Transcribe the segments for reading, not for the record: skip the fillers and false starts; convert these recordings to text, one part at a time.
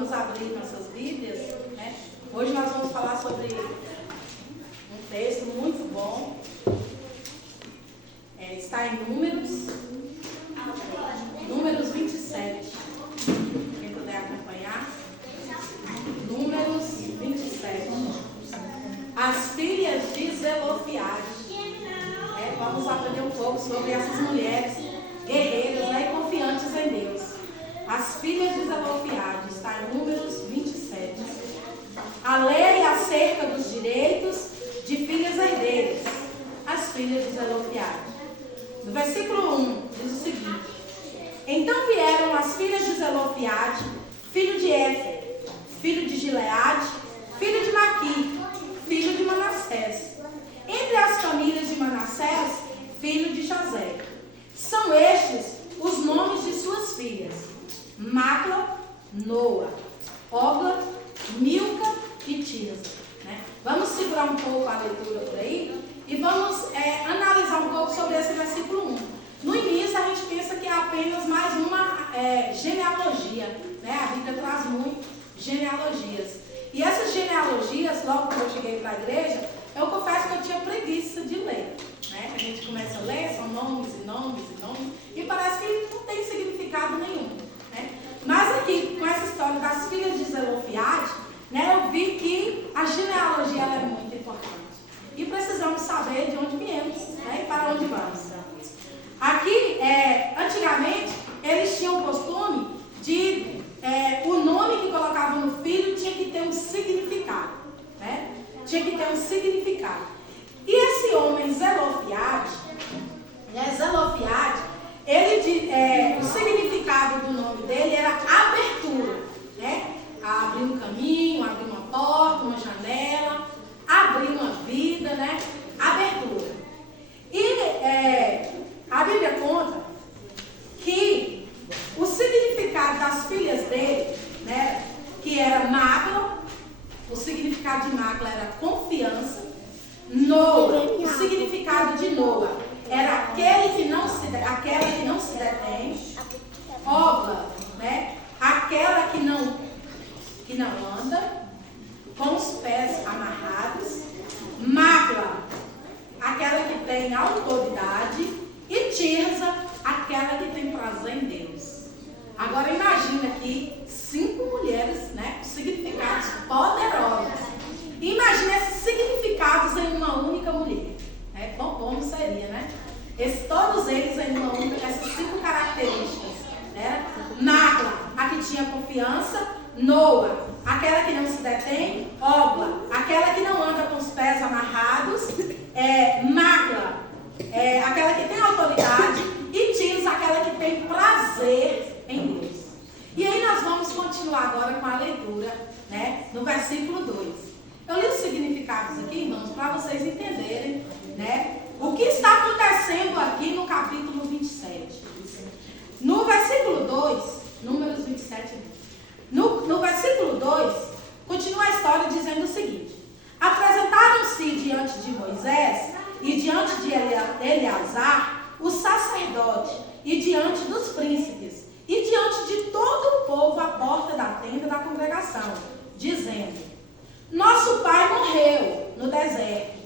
Vamos abrir nossas Bíblias, né? Hoje nós vamos falar sobre um texto muito bom. Está em Números 27. Quem puder acompanhar. Números 27. As filhas de Zelofiade. Vamos aprender um pouco sobre essas mulheres guerreiras, né, e confiantes em Deus. As filhas de Zelofiade, está em Números 27. A lei acerca dos direitos de filhas herdeiras, as filhas de Zelofiade. No versículo 1 diz o seguinte: Então vieram as filhas de Zelofiade, filho de Éfer, filho de Gileade, filho de Maqui, filho de Manassés. Entre as famílias de Manassés, filho de José. São estes os nomes de suas filhas: Macla, Noa, Ogla, Milca e Tirza. Vamos segurar um pouco a leitura por aí e vamos analisar um pouco sobre esse versículo 1. No início a gente pensa que é apenas mais uma genealogia, né? A Bíblia traz muito genealogias. E essas genealogias, logo que eu cheguei para a igreja, eu confesso que eu tinha preguiça de ler. Né? A gente começa a ler, são nomes e nomes e nomes, e parece que não tem significado nenhum. Né? Mas aqui, com essa história das filhas de Zelofiade, né, eu vi que a genealogia ela é muito importante. E precisamos saber de onde viemos, né, e para onde vamos. Aqui, antigamente, eles tinham o costume de o nome que colocavam no filho tinha que ter um significado. Né? Tinha que ter um significado. E esse homem Zelofiade, o significado do nome dele era abertura. Né? Abrir um caminho, abrir uma porta, uma janela, abrir uma vida, né? Abertura. E a Bíblia conta que o significado das filhas dele, né, que era Macla, o significado de Macla era confiança. Noa, o significado de Noa era aquela que não se detém. Ogla, né, aquela que não anda, com os pés amarrados. Macla, aquela que tem autoridade. E Tirza, aquela que tem prazer em Deus. Agora imagina aqui 5 mulheres, né, significados poderosos. Imagina esses significados em uma única mulher. Né? Como seria, né? Todos eles em uma única, essas 5 características. Né? Macla, a que tinha confiança. Noa, aquela que não se detém. Ogla, aquela que não anda com os pés amarrados. Macla, aquela que tem autoridade. E Tirza, aquela que tem prazer em Deus. E aí nós vamos continuar agora com a leitura, né, no versículo 2. Eu li os significados aqui, irmãos, para vocês entenderem, né, o que está acontecendo aqui no capítulo 27. No versículo 2, Números 27, no versículo 2, continua a história dizendo o seguinte: Apresentaram-se diante de Moisés e diante de Eleazar, o sacerdote, e diante dos príncipes, e diante de todo o povo à porta da tenda da congregação, dizendo: Nosso pai morreu no deserto,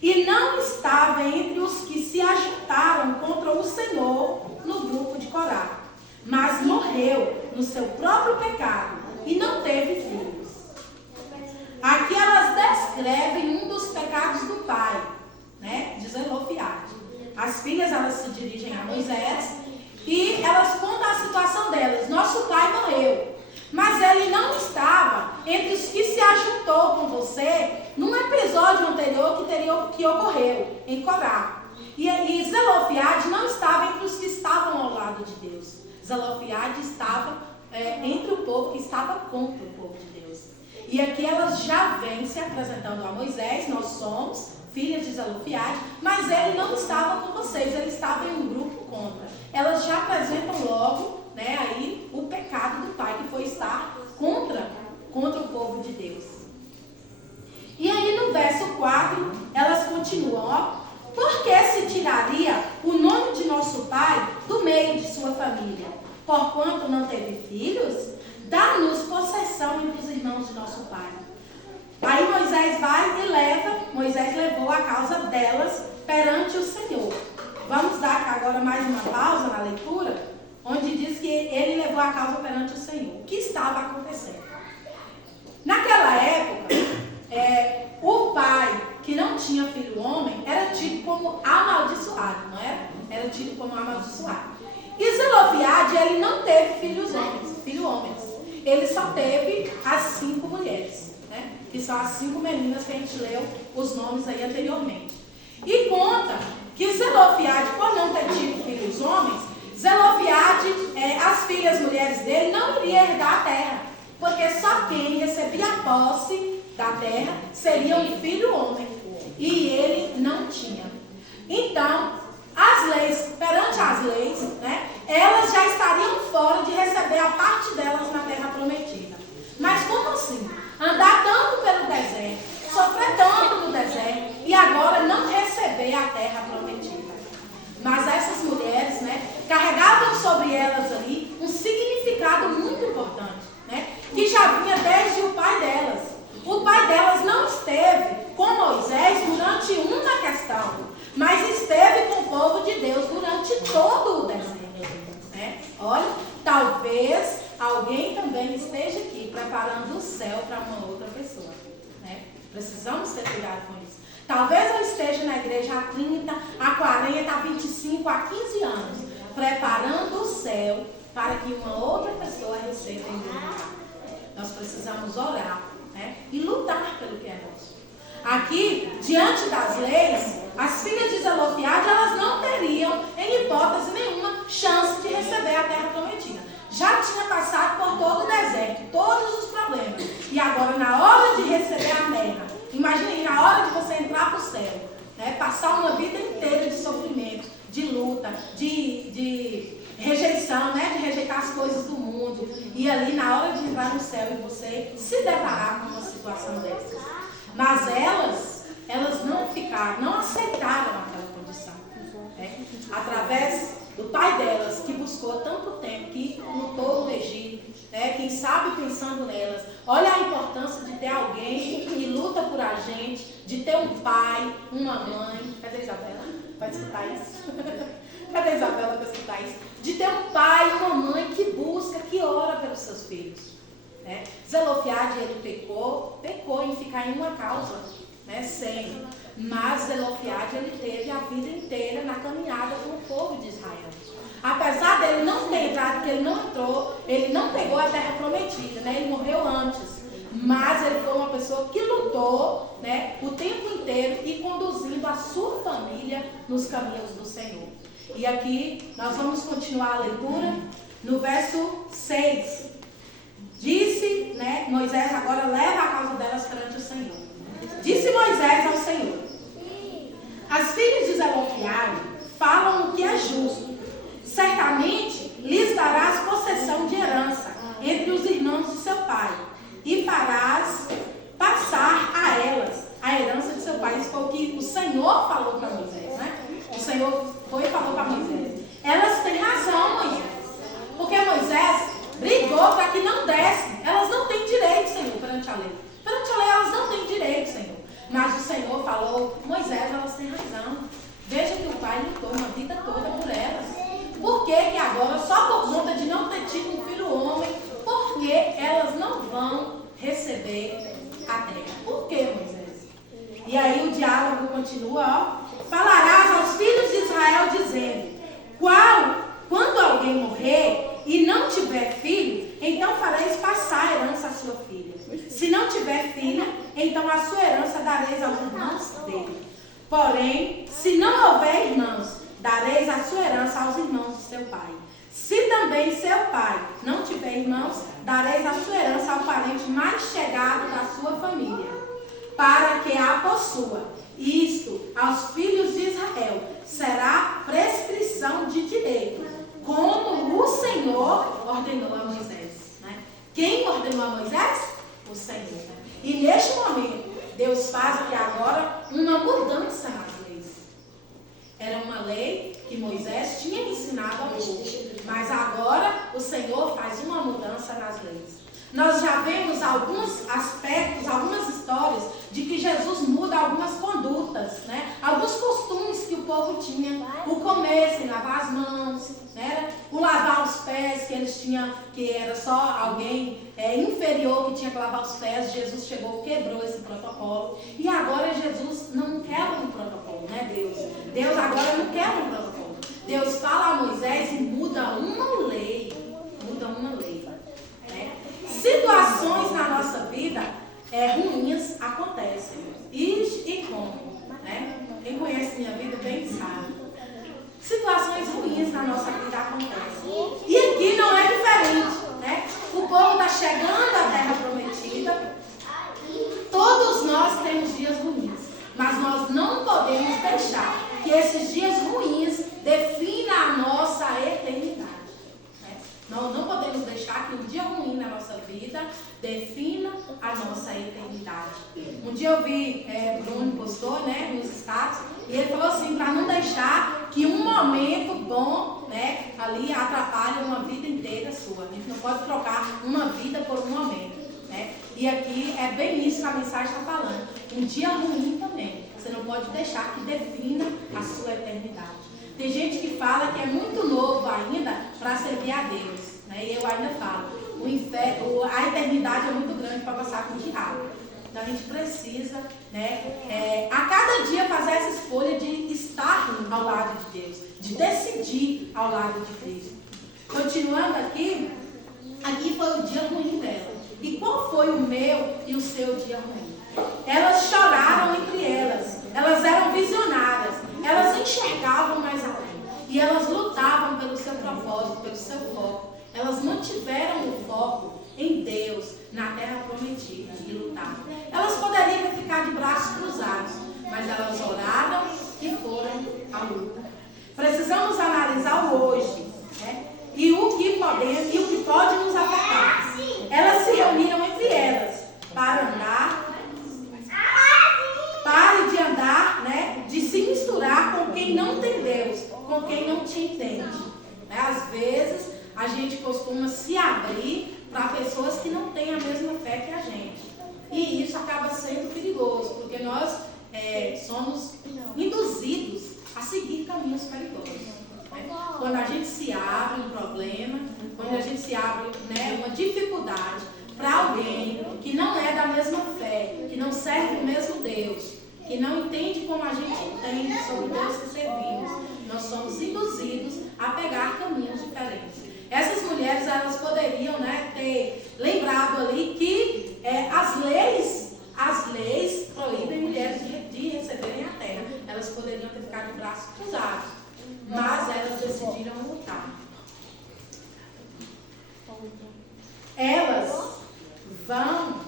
e não estava entre os que se ajuntaram contra o Senhor no grupo de Corá, mas morreu no seu próprio pecado, e não teve filhos. Aqui elas descrevem um dos pecados do pai, né, de Zelofiade. As filhas, elas se dirigem a Moisés e elas contam a situação delas. Nosso pai morreu, mas ele não estava entre os que se ajuntou com você num episódio anterior que ocorreu em Corá. E Zelofiade não estava entre os que estavam ao lado de Deus. Zelofiade estava entre o povo que estava contra o povo de Deus. E aqui elas já vêm se apresentando a Moisés: nós somos filhas de Zelofiade, mas ele não estava com vocês, ele estava em um grupo contra. Elas já apresentam logo, né, aí o pecado do pai, que foi estar contra o povo de Deus. E aí no verso 4, elas continuam, ó: Por que se tiraria o nome de nosso pai do meio de sua família? Porquanto não teve filhos? dá-nos possessão entre os irmãos de nosso pai. Aí Moisés levou a causa delas perante o Senhor. Vamos dar agora mais uma pausa na leitura, onde diz que ele levou a causa perante o Senhor. O que estava acontecendo? Naquela época, o pai que não tinha filho homem era tido como amaldiçoado, não era? Era tido como amaldiçoado. E Zelofeade, ele não teve filhos homens. Ele só teve as 5 mulheres, né? Que são as 5 meninas que a gente leu os nomes aí anteriormente. E conta que Zelofeade, por não ter tido filhos homens, Zelofeade, as filhas mulheres dele não iriam herdar a terra, porque só quem recebia a posse da terra seria um filho homem, e ele não tinha. Então, perante as leis, né, elas já estariam fora de receber a parte delas na terra prometida. Mas como assim? Andar tanto pelo deserto, sofrer tanto no deserto, e agora não receber a terra prometida. Mas essas mulheres, né, carregavam sobre elas ali um significado muito importante, né, que já vinha desde o pai delas. O pai delas não esteve com Moisés durante uma questão, mas esteve com o povo de Deus durante todo o deserto, né? Olha, talvez alguém também esteja aqui preparando o céu para uma outra pessoa, né? Precisamos ter cuidado com isso. Talvez eu esteja na igreja há 30, há 40, há 25, há 15 anos, preparando o céu para que uma outra pessoa receba em lugar. Nós precisamos orar, né, e lutar pelo que é nosso. Aqui, diante das leis, as filhas de Zelofeade, elas não teriam, em hipótese nenhuma, chance de receber a terra prometida. Já tinha passado por todo o deserto, todos os problemas. E agora, na hora de receber a terra, imagine, na hora de você entrar para o céu, né, passar uma vida inteira de sofrimento, de luta, de rejeição, né, de rejeitar as coisas do mundo. E ali, na hora de entrar no céu, e você se deparar com uma situação dessas. Mas elas não aceitaram aquela condição. Né? Através do pai delas, que buscou tanto tempo, que lutou no Egito, né? Quem sabe pensando nelas, olha a importância de ter alguém que luta por a gente, de ter um pai, uma mãe. Cadê a Isabela? Vai escutar isso? Cadê a Isabela para escutar isso? De ter um pai, uma mãe que busca, que ora pelos seus filhos. Né? Zelofeade, ele pecou em ficar em uma causa, né, sempre. Mas Zelofeade, ele teve a vida inteira na caminhada com o povo de Israel. Apesar dele não ter entrado, que ele não entrou, ele não pegou a terra prometida, né? Ele morreu antes. Mas ele foi uma pessoa que lutou, né, o tempo inteiro e conduzindo a sua família nos caminhos do Senhor. E aqui nós vamos continuar a leitura no verso 6. Disse, né, Moisés agora leva a causa delas perante o Senhor. Disse Moisés ao Senhor: as filhas de Zelofeade falam o que é justo. Certamente lhes darás possessão de herança entre os irmãos de seu pai, e farás passar a elas a herança de seu pai. Isso foi o que o Senhor falou para Moisés, né? O Senhor foi e falou para Moisés. Elas têm razão, Moisés. Porque Moisés brigou para que não desse. Elas não têm direito, Senhor, perante a lei. Perante a lei elas não têm direito, Senhor. Mas o Senhor falou: Moisés, elas têm razão. Veja que o pai lutou uma vida toda por elas. Por que que agora, só por conta de não ter tido um filho homem, por que elas não vão receber a terra? Por que, Moisés? E aí o diálogo continua, ó. Falarás aos filhos de Israel dizendo: quando alguém morrer e não tiver filho, então fareis passar a herança à sua filha. Se não tiver filha, então a sua herança dareis aos irmãos dele. Porém, se não houver irmãos, dareis a sua herança aos irmãos de seu pai. Se também seu pai não tiver irmãos, dareis a sua herança ao parente mais chegado da sua família, para que a possua. Isto, aos filhos de Israel, será prescrição de direito, como o Senhor ordenou a Moisés. Né? Quem ordenou a Moisés? O Senhor. E neste momento, Deus faz aqui agora uma mudança nas leis. Era uma lei que Moisés tinha ensinado ao povo, mas agora o Senhor faz uma mudança nas leis. Nós já vemos alguns aspectos, algumas histórias de que Jesus muda algumas condutas, né? Alguns costumes que o povo tinha. O comer sem lavar as mãos, né? O lavar os pés, que eles tinham, que era só alguém inferior que tinha que lavar os pés. Jesus chegou, quebrou esse protocolo. E agora Jesus não quer um protocolo, né, Deus? Deus agora não quer um protocolo. Deus fala a Moisés e muda uma lei. Muda uma lei. Né? Situações na nossa vida ruins acontecem. E como? Né? Quem conhece minha vida bem sabe. Situações ruins na nossa vida acontecem. E aqui não é diferente. Né? O povo está chegando à terra prometida. Todos nós temos dias ruins. Mas nós não podemos deixar que esses dias ruins definam a nossa eternidade. Nós não podemos deixar que um dia ruim na nossa vida defina a nossa eternidade. Um dia eu vi, Bruno postou, né, nos status, e ele falou assim, para não deixar que um momento bom, né, ali atrapalhe uma vida inteira sua. A gente não pode trocar uma vida por um momento. Né? E aqui é bem isso que a mensagem está falando. Um dia ruim também. Você não pode deixar que defina a sua eternidade. Tem gente que fala que é muito novo ainda para servir a Deus. Né? E eu ainda falo, o inferno, a eternidade é muito grande para passar com o diabo. Então a gente precisa, né, a cada dia fazer essa escolha de estar ao lado de Deus, de decidir ao lado de Cristo. Continuando aqui foi o dia ruim dela. E qual foi o meu e o seu dia ruim? Elas choraram entre elas. Elas eram visionárias. Elas enxergavam mais além. E elas lutavam pelo seu propósito, pelo seu foco. Elas mantiveram o foco em Deus, na terra prometida, e lutaram. Elas poderiam ter ficado de braços cruzados, mas elas oraram e foram à luta. Precisamos analisar o hoje, né? E o que podemos, e o que pode nos afetar. Elas se reuniram entre elas para andar. Pare de andar, né, de se misturar com quem não tem Deus, com quem não te entende. Né? Às vezes, a gente costuma se abrir para pessoas que não têm a mesma fé que a gente. E isso acaba sendo perigoso, porque nós somos induzidos a seguir caminhos perigosos. Né? Quando a gente se abre um problema, quando a gente se abre, né, uma dificuldade para alguém que não é da mesma fé, que não serve o mesmo Deus, que não entende como a gente entende sobre o Deus que servimos, nós somos induzidos a pegar caminhos diferentes. Essas mulheres, elas poderiam, né, ter lembrado ali que as leis proíbem mulheres de receberem a terra. Elas poderiam ter ficado de braços cruzados, mas elas decidiram lutar. Elas vão,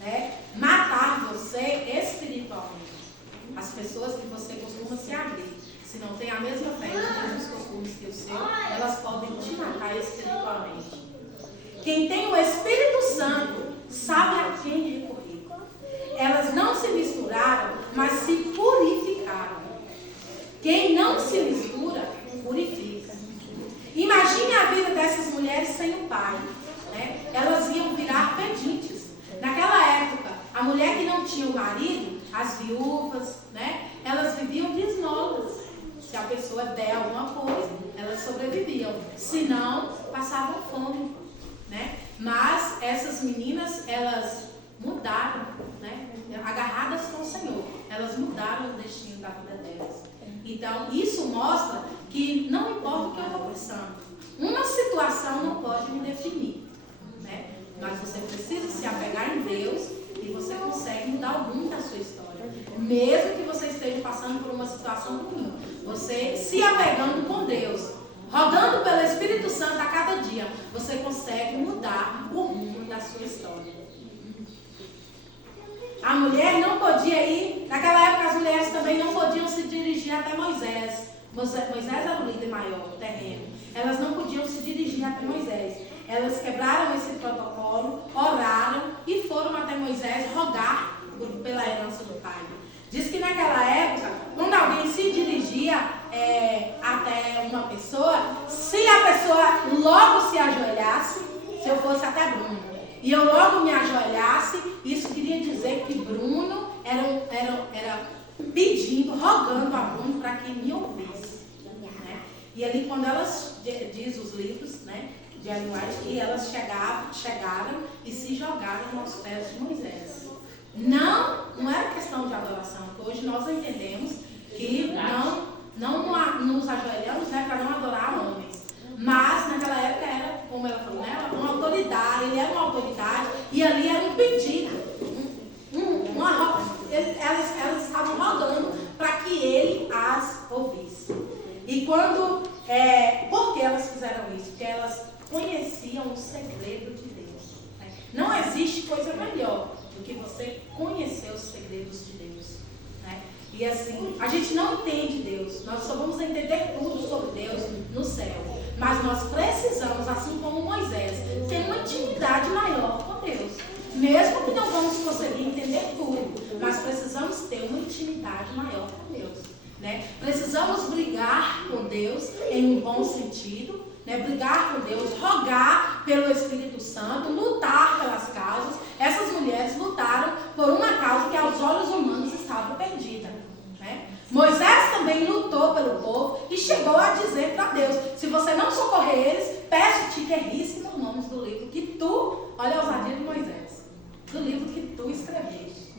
né, matar você espiritualmente. As pessoas que você costuma se abrir, se não tem a mesma fé, os mesmos costumes que o seu, elas podem te matar espiritualmente. Quem tem o Espírito Santo sabe a quem recorrer. Elas não se misturaram, mas se purificaram. Quem não se mistura, purifica. Imagine a vida dessas mulheres sem o pai. Né? Elas iam virar pedintes. Naquela época, a mulher que não tinha o marido, as viúvas, né? Elas viviam de esmolas. Se a pessoa der alguma coisa, elas sobreviviam. Se não, passavam fome. Né? Mas essas meninas, elas mudaram, né? Agarradas com o Senhor. Elas mudaram o destino da vida delas. Então, isso mostra que não importa o que eu estou pensando. Uma situação não pode me definir. Né? Mas você precisa se apegar em Deus e você consegue mudar o rumo da sua história. Mesmo que você esteja passando por uma situação ruim. Você se apegando com Deus, rogando pelo Espírito Santo a cada dia, você consegue mudar o rumo da sua história. A mulher não podia ir, naquela época as mulheres também não podiam se dirigir até Moisés. Moisés era o líder maior do terreno. Elas não podiam se dirigir até Moisés. Elas quebraram esse protocolo, oraram e foram até Moisés rogar pela herança do pai. Diz que naquela época, quando alguém se dirigia até uma pessoa, se a pessoa logo se ajoelhasse, se eu fosse até Bruno, e eu logo me ajoelhasse, isso queria dizer que Bruno era pedindo, rogando a Bruno para que me ouvisse. Né? E ali quando elas, diz os livros, né, de Ellen White, que elas chegaram e se jogaram aos pés de Moisés. Não era questão de adoração, porque hoje nós entendemos que não nos ajoelhamos, né, para não adorar homens. Mas naquela época era, como ela falou, né, uma autoridade, ele era uma autoridade, e ali era um pedido. Elas estavam rogando para que ele as ouvisse. E por que elas fizeram isso? Porque elas conheciam o segredo de Deus. Né? Não existe coisa melhor do que você conhecer os segredos de Deus. Né? E assim, a gente não entende Deus, nós só vamos entender tudo sobre Deus no céu. Mas nós precisamos, assim como Moisés, ter uma intimidade maior com Deus. Mesmo que não vamos conseguir entender tudo, mas precisamos ter uma intimidade maior com Deus. Né? Precisamos brigar com Deus em um bom sentido, né? Brigar com Deus, rogar pelo Espírito Santo, lutar pelas causas. Essas mulheres lutaram por uma causa que aos olhos humanos estava perdida. Né? Moisés também lutou pelo povo e chegou a dizer para Deus: se você não socorrer eles, peço-te que risque os nomes do livro que tu, olha a ousadia de Moisés, do livro que tu escreveste.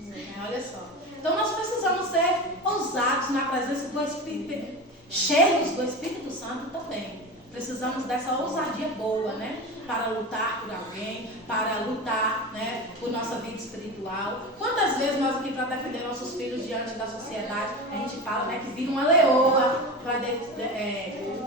Olha só. Então nós precisamos ser ousados na presença do Espírito, cheios do Espírito Santo também. Precisamos dessa ousadia boa, né? Para lutar por alguém, para lutar, né, por nossa vida espiritual. Quantas vezes nós aqui, para defender nossos filhos diante da sociedade, a gente fala, né, que vira uma leoa para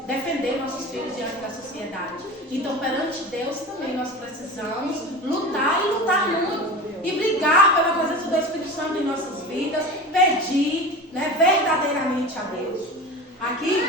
defender nossos filhos diante da sociedade. Então, perante Deus também nós precisamos lutar e lutar muito. E brigar pela presença do Espírito Santo em nossas vidas, pedir, né, verdadeiramente a Deus. Aqui,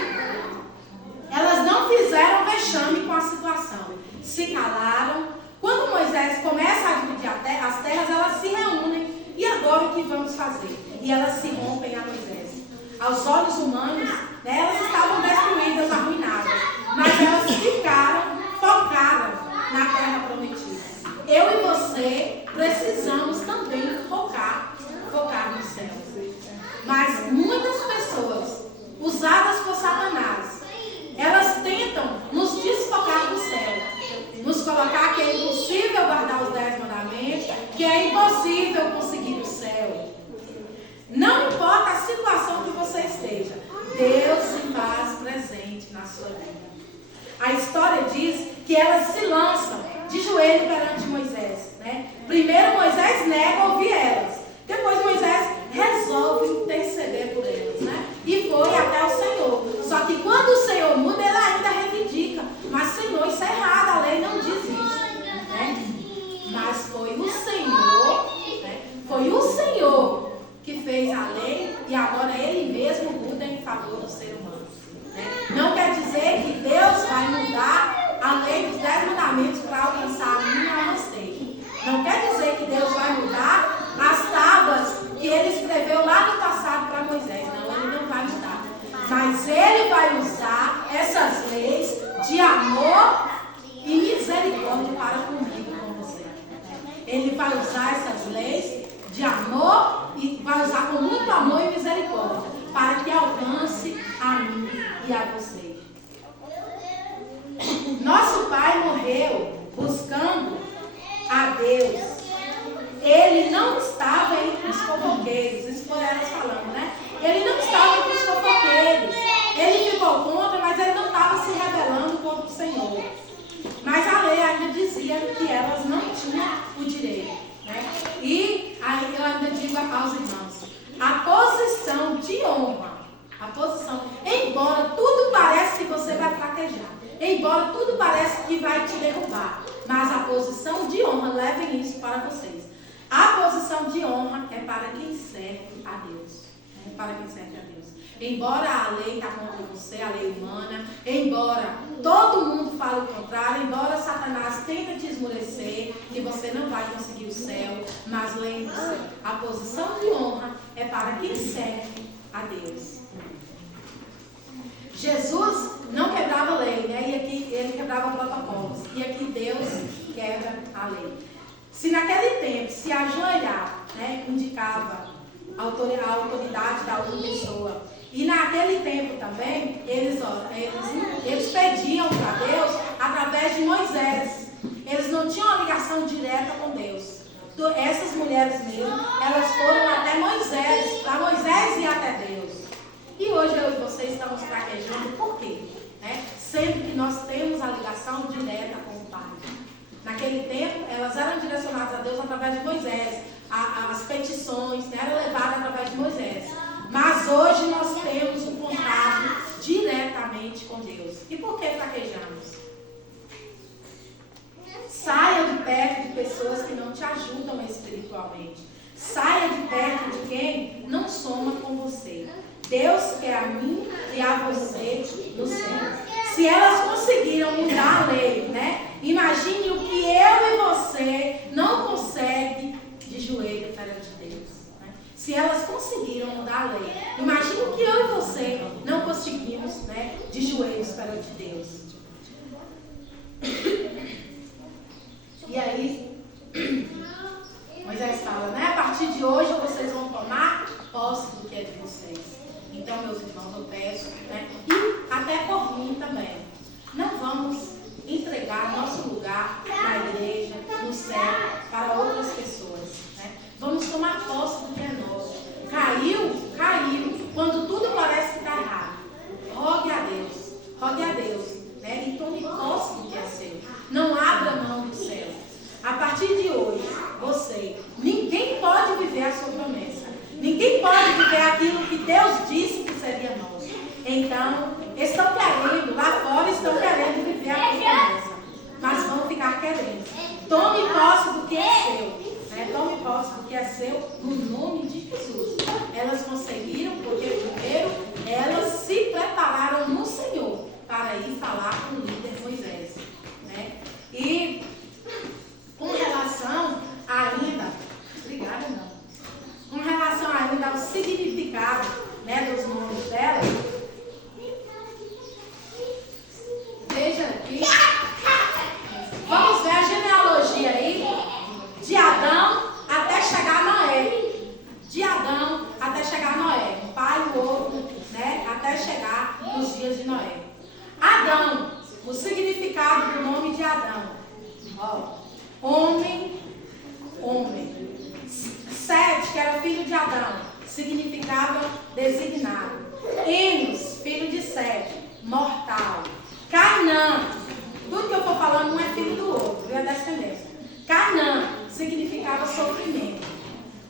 elas não fizeram vexame com a situação, se calaram. Quando Moisés começa a dividir as terras, elas se reúnem. E agora o que vamos fazer? E elas se rompem a Moisés. Aos olhos humanos, né, elas estavam destruídas, arruinadas, mas elas ficaram focadas na terra prometida. Eu e você precisamos também focar nos céus. Mas muitas pessoas, usadas por Satanás, elas tentam nos desfocar do céu, nos colocar que é impossível guardar os 10 mandamentos, que é impossível conseguir o céu. Não importa a situação que você esteja, Deus se faz presente na sua vida. A história diz que elas se lançam de joelho perante Moisés. Né? Primeiro Moisés nega ouvir elas. Depois Moisés resolve interceder por elas. Né? E foi até o Senhor. Só que quando o Senhor muda, ele ainda reivindica. Mas Senhor, isso é errado, a lei não diz isso. Né? Mas foi o Senhor, né? Foi o Senhor que fez a lei e agora ele mesmo muda em favor do ser humano. Né? Não quer dizer que Deus vai mudar a lei dos 10 mandamentos para alcançar a mim e a você. Não quer dizer que Deus vai mudar as tábuas que ele escreveu lá no passado para Moisés. Não, ele não vai mudar. Mas ele vai usar essas leis de amor e misericórdia para comigo e com você. Ele vai usar essas leis de amor e vai usar com muito amor e misericórdia para que alcance a mim e a você. Nosso pai morreu buscando a Deus. Ele não estava entre os fofoqueiros, isso foi elas falando, né? Ele não estava entre os fofoqueiros. Ele ficou contra, mas ele não estava se rebelando contra o Senhor. Mas a lei ainda dizia que elas não tinham o direito. Né? E aí eu ainda digo aos irmãos, a posição de honra, embora tudo pareça que você vai fraquejar, embora tudo pareça que vai te derrubar, mas a posição de honra, levem isso para vocês. A posição de honra é para quem serve a Deus. Para quem serve a Deus. Embora a lei está contra você, a lei humana, embora todo mundo fale o contrário, embora Satanás tente te esmorecer, que você não vai conseguir o céu, mas lembre-se, a posição de honra é para quem serve a Deus. Jesus não quebrava a lei, né? E aqui ele quebrava o protocolo. lei. Se naquele tempo se ajoelhar, né, indicava a autoridade da outra pessoa, e naquele tempo também eles pediam para Deus através de Moisés. Eles não tinham uma ligação direta com Deus. Essas mulheres mesmo, elas foram até Moisés, para Moisés ir até Deus. E hoje eu e vocês estamos fraquejando, por quê? Sempre que nós temos a ligação direta com o Pai. Naquele tempo, elas eram direcionadas a Deus através de Moisés. As petições eram levadas através de Moisés. Mas hoje nós temos um contato diretamente com Deus. E por que fraquejamos? Saia de perto de pessoas que não te ajudam espiritualmente. Saia de perto de quem não soma com você. Deus quer a mim e a você no céu. Se elas conseguiram mudar a lei, né? Imagine o que eu e você não conseguem de joelho perante Deus. Né? Se elas conseguiram mudar a lei, imagine o que eu e você não conseguimos, né, de joelhos perante Deus. E aí, Moisés fala, né? A partir de hoje vocês vão tomar posse do que é de vocês. Então, meus irmãos, eu peço, né? E até por mim também. Não vamos entregar nosso lugar na igreja, no céu, para outras pessoas. Né? Vamos tomar posse do que é nosso. Caiu. Quando tudo parece que está errado. Rogue a Deus. Né? E tome posse do que é seu. Não abra mão do céu. A partir de hoje, ninguém pode viver a sua promessa. Ninguém pode viver aquilo que Deus disse que seria nosso. Então, lá fora estão querendo viver a promessa, mas vão ficar querendo. Tome posse do que é seu. Né? Tome posse do que é seu no nome de Jesus. Elas conseguiram, porque primeiro elas se prepararam no Senhor para ir falar com o líder Moisés. Né? E com relação ainda, com relação ainda ao significado, né, dos nomes dela, veja aqui, vamos ver a genealogia aí, de Adão até chegar a Noé. De Adão até chegar a Noé, um pai e o outro, né, até chegar nos dias de Noé. Adão, o significado do nome de Adão, ó, homem. Sete, que era filho de Adão, significava designado. Enos, filho de Sete, mortal. Cainã, tudo que eu estou falando um é filho do outro, é descendência. Cainã significava sofrimento.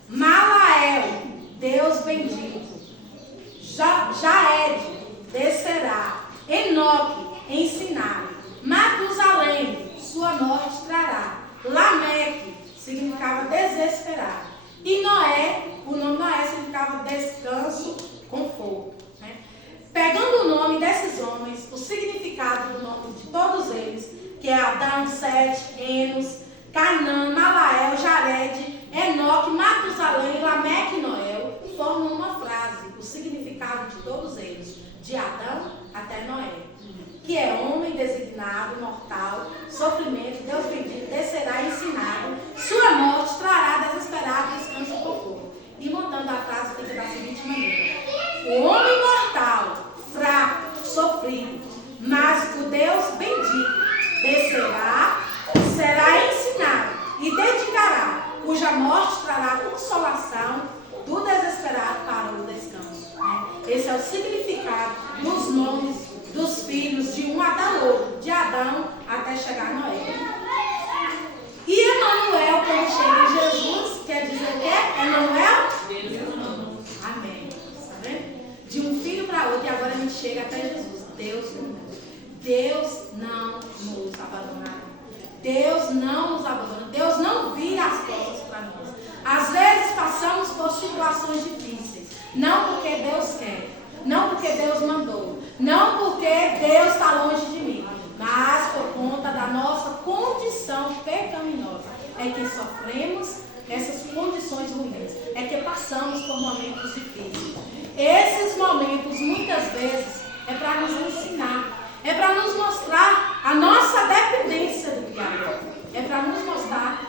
Malael, Deus bendito. Jaed, descerá. Enoque, ensinar. Matusalém, sua morte trará. Lameque significava desesperar. E Noé, o nome Noé significava descanso, conforto. Né? Pegando o nome desses homens, o significado do nome de todos eles, que é Adão, Sete, Enos, Cainã, Malael, Jared, Enoque, Matusalém, Lameque e Noé, formam uma frase, o significado de todos eles, de Adão até Noé, que é homem designado, mortal, sofrimento, Deus bendito, descerá ensinado, sua morte trará desesperado, descanso e conforto. E montando a frase fica da seguinte maneira: o homem mortal, fraco, sofrido, mas o Deus bendito descerá, será ensinado e dedicará, cuja morte trará consolação do desesperado para o descanso. Esse é o significado dos nomes dos filhos de um até o outro, de Adão até chegar a Noé. E Emanuel, quando chega em Jesus, quer dizer o quê? Emanuel? Amém. Está vendo? De um filho para outro, e agora a gente chega até Jesus. Deus não nos abandonará. Deus não nos abandona. Deus não vira as costas para nós. Às vezes passamos por situações difíceis. Não porque Deus quer. Não porque Deus mandou. Não porque Deus está longe de mim. Mas por conta da nossa condição pecaminosa. É que sofremos essas condições ruins. É que passamos por momentos difíceis. Esses momentos, muitas vezes, é para nos ensinar. É para nos mostrar a nossa dependência do Criador. É para nos mostrar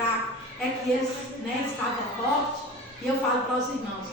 fraco, é que eles, né, estavam fortes. E eu falo para os irmãos,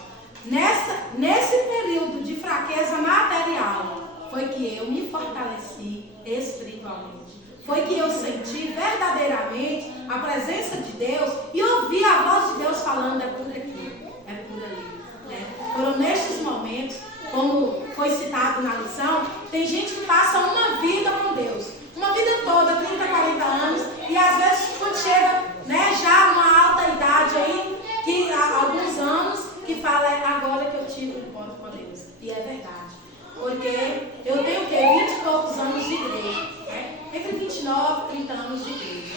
nesse período de fraqueza material, foi que eu me fortaleci espiritualmente. Foi que eu senti verdadeiramente a presença de Deus e ouvi a voz de Deus falando, é por aqui, é por ali. Né? Foram nestes momentos, como foi citado na lição, tem gente que passa uma vida com Deus, uma vida toda, 30, 40 anos, e às vezes quando chega, né, já numa alta idade aí, que há alguns anos, que fala, é agora que eu tive um encontro com Deus. E é verdade. Porque eu tenho o quê? 20 e poucos anos de igreja. Né? Entre 29 e 30 anos de igreja.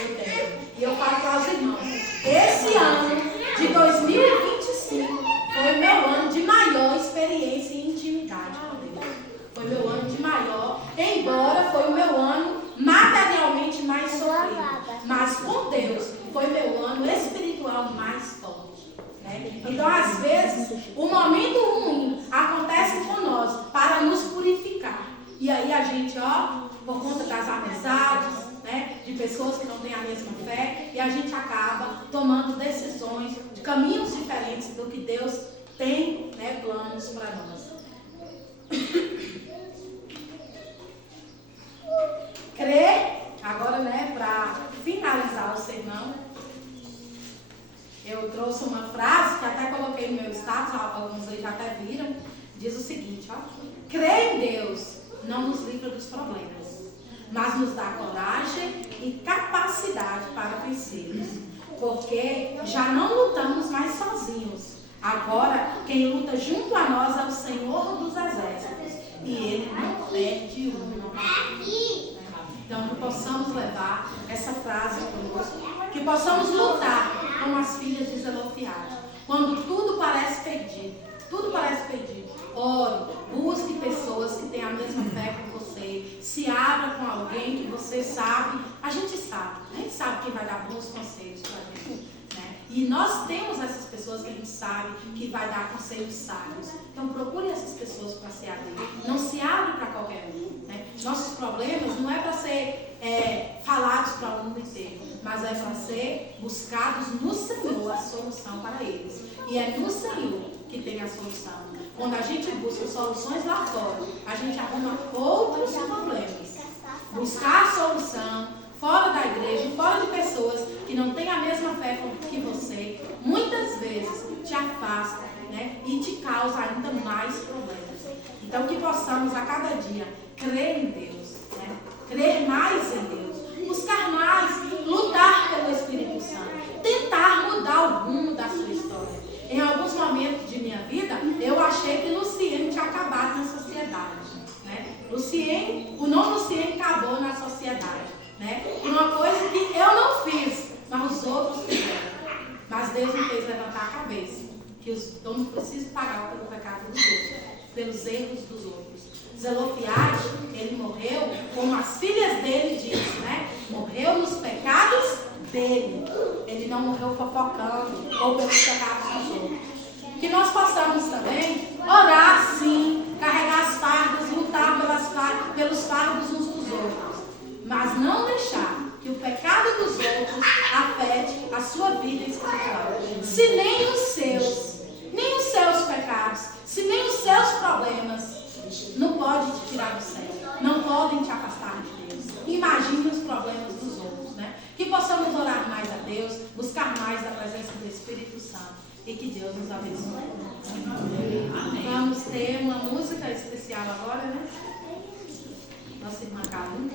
Eu tenho. E eu falo para os irmãos, esse ano de 2025 foi o meu ano de maior experiência e intimidade com Deus. Foi o meu ano de maior, embora foi o meu ano materialmente mais sofrido. Mas com Deus foi meu ano espiritual mais forte. Né? Então, às vezes, o momento ruim acontece com nós para nos purificar. E aí a gente, por conta das amizades, né, de pessoas que não têm a mesma fé, e a gente acaba tomando decisões de caminhos diferentes do que Deus tem, né, planos para nós. Crer, agora, né, para finalizar o sermão, eu trouxe uma frase que até coloquei no meu status, alguns aí já até viram, diz o seguinte, crer em Deus não nos livra dos problemas, mas nos dá coragem e capacidade para vencê-los, porque já não lutamos mais sozinhos. Agora, quem luta junto a nós é o Senhor dos Exércitos, e Ele não perde uma. Então, que possamos levar essa frase conosco, que possamos lutar como as filhas de Zelofehade. Quando tudo parece perdido, ore, busque pessoas que têm a mesma fé que você, se abra com alguém que você sabe, a gente sabe quem vai dar bons conselhos para a gente, né? E nós temos essas pessoas que a gente sabe que vai dar conselhos sábios. Então procure essas pessoas para se abrir, não se abre para qualquer um, né? Nossos problemas não é para ser falados para o mundo inteiro, mas é para ser buscados no Senhor a solução para eles. E é no Senhor que tem a solução. Quando a gente busca soluções lá fora, a gente arruma outros problemas. Buscar a solução fora da igreja, fora de pessoas que não têm a mesma fé que você, muitas vezes te afasta, né, e te causa ainda mais problemas. Então que possamos a cada dia crer em Deus, né, crer mais em Deus, buscar mais, lutar pelo Espírito Santo, tentar mudar o rumo da sua história. Em alguns momentos de minha vida, eu achei que Luciene tinha acabado na sociedade. Né? O nome Luciene acabou na sociedade. Né? Por uma coisa que eu não fiz, mas os outros fizeram. Mas Deus me fez levantar a cabeça. Que eu não preciso pagar pelo pecado dos outros, pelos erros dos outros. Zelofehade, ele morreu, como as filhas dele dizem, né? Morreu nos pecados dele. Ele não morreu fofocando ou pelos pecados dos outros. Que nós possamos também orar sim, carregar as fardas, lutar pelos fardos uns dos outros. Mas não deixar que o pecado dos outros afete a sua vida espiritual. Se nem os seus pecados, se nem os seus problemas não podem te tirar do céu, não podem te afastar de Deus. Imagine os problemas dos outros, né? Que possamos orar mais a Deus, buscar mais da presença do Espírito Santo e que Deus nos abençoe. Amém. Vamos ter uma música especial agora, né? Nossa irmã Carlinhos.